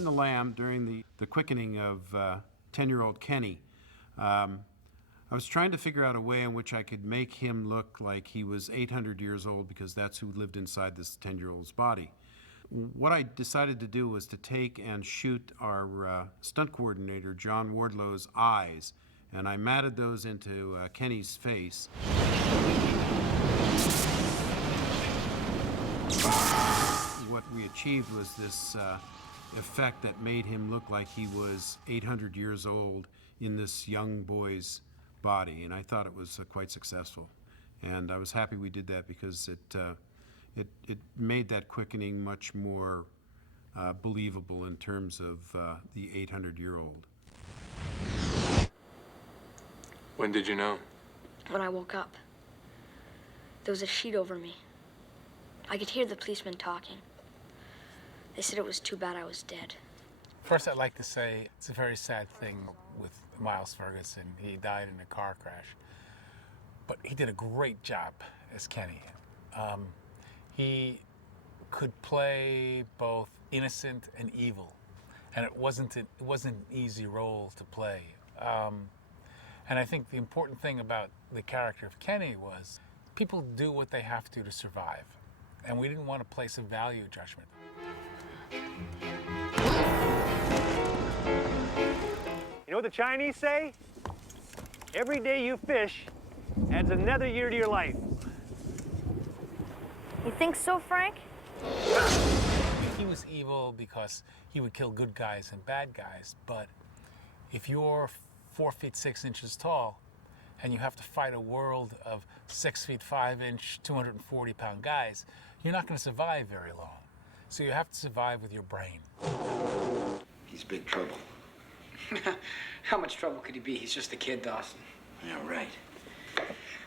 In The Lamb, during the quickening of 10-year-old Kenny, I was trying to figure out a way in which I could make him look like he was 800 years old, because that's who lived inside this 10-year-old's body. What I decided to do was to take and shoot our stunt coordinator, John Wardlow's eyes, and I matted those into Kenny's face. What we achieved was this effect that made him look like he was 800 years old in this young boy's body, and I thought it was quite successful. And I was happy we did that, because it made that quickening much more believable in terms of the 800-year-old. When did you know? When I woke up. There was a sheet over me. I could hear the policemen talking. They said it was too bad I was dead. First, I'd like to say it's a very sad thing with Miles Ferguson. He died in a car crash. But he did a great job as Kenny. He could play both innocent and evil. And it wasn't an easy role to play. And I think the important thing about the character of Kenny was people do what they have to survive. And we didn't want to place a value judgment. You know what the Chinese say? Every day you fish adds another year to your life. You think so, Frank? He was evil because he would kill good guys and bad guys, but if you're 4 feet 6 inches tall and you have to fight a world of 6 feet 5 inch, 240-pound guys, you're not going to survive very long. So you have to survive with your brain. He's big trouble. How much trouble could he be? He's just a kid, Dawson. Yeah, right.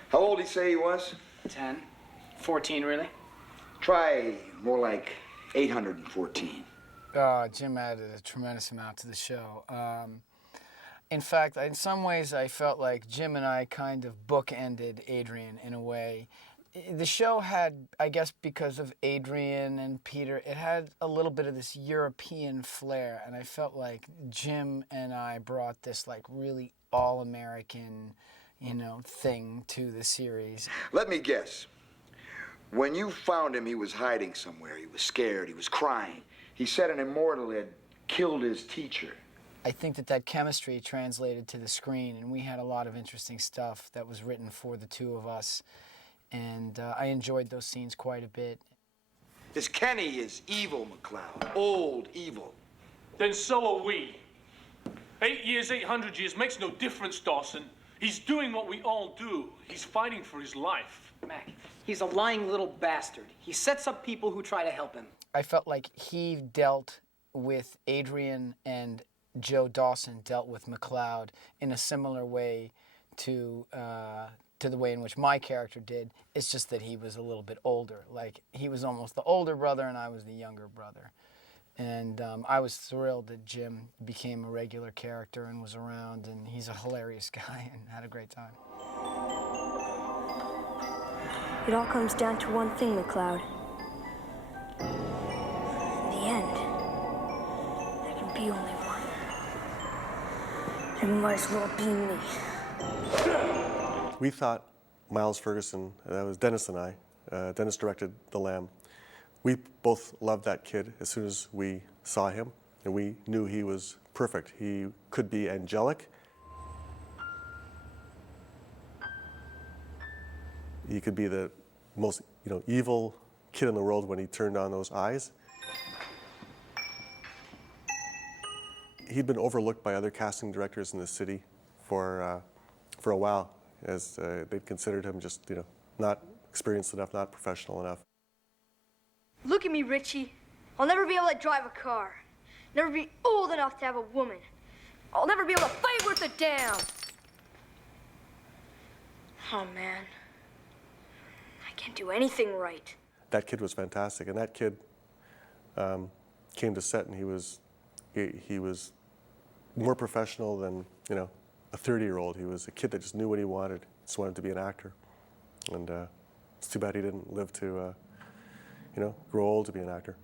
How old did he say he was? 10. 14, really? Try more like 814. Jim added a tremendous amount to the show. In fact, in some ways, I felt like Jim and I kind of bookended Adrian in a way. The show had, I guess because of Adrian and Peter, it had a little bit of this European flair, and I felt like Jim and I brought this like really all-American, thing to the series. Let me guess. When you found him, he was hiding somewhere. He was scared. He was crying. He said an immortal had killed his teacher. I think that chemistry translated to the screen, and we had a lot of interesting stuff that was written for the two of us. And I enjoyed those scenes quite a bit. This Kenny is evil, McLeod. Old evil. Then so are we. 8 years, 800 years makes no difference, Dawson. He's doing what we all do. He's fighting for his life. Mac, he's a lying little bastard. He sets up people who try to help him. I felt like he dealt with Adrian and Joe Dawson dealt with McLeod in a similar way to the way in which my character did. It's just that he was a little bit older. Like, he was almost the older brother and I was the younger brother. And I was thrilled that Jim became a regular character and was around, and he's a hilarious guy and had a great time. It all comes down to one thing, McLeod. In the end, there can be only one. It might as well be me. We thought Miles Ferguson, that was Dennis and I, Dennis directed The Lamb. We both loved that kid as soon as we saw him, and we knew he was perfect. He could be angelic. He could be the most, evil kid in the world when he turned on those eyes. He'd been overlooked by other casting directors in the city for a while, as they'd considered him just, not experienced enough, not professional enough. Look at me, Richie. I'll never be able to drive a car. Never be old enough to have a woman. I'll never be able to fight worth a damn. Oh, man. I can't do anything right. That kid was fantastic, and that kid came to set, and he was more professional than, a 30-year-old. He was a kid that just knew what he wanted, just wanted to be an actor. And it's too bad he didn't live to, grow old to be an actor.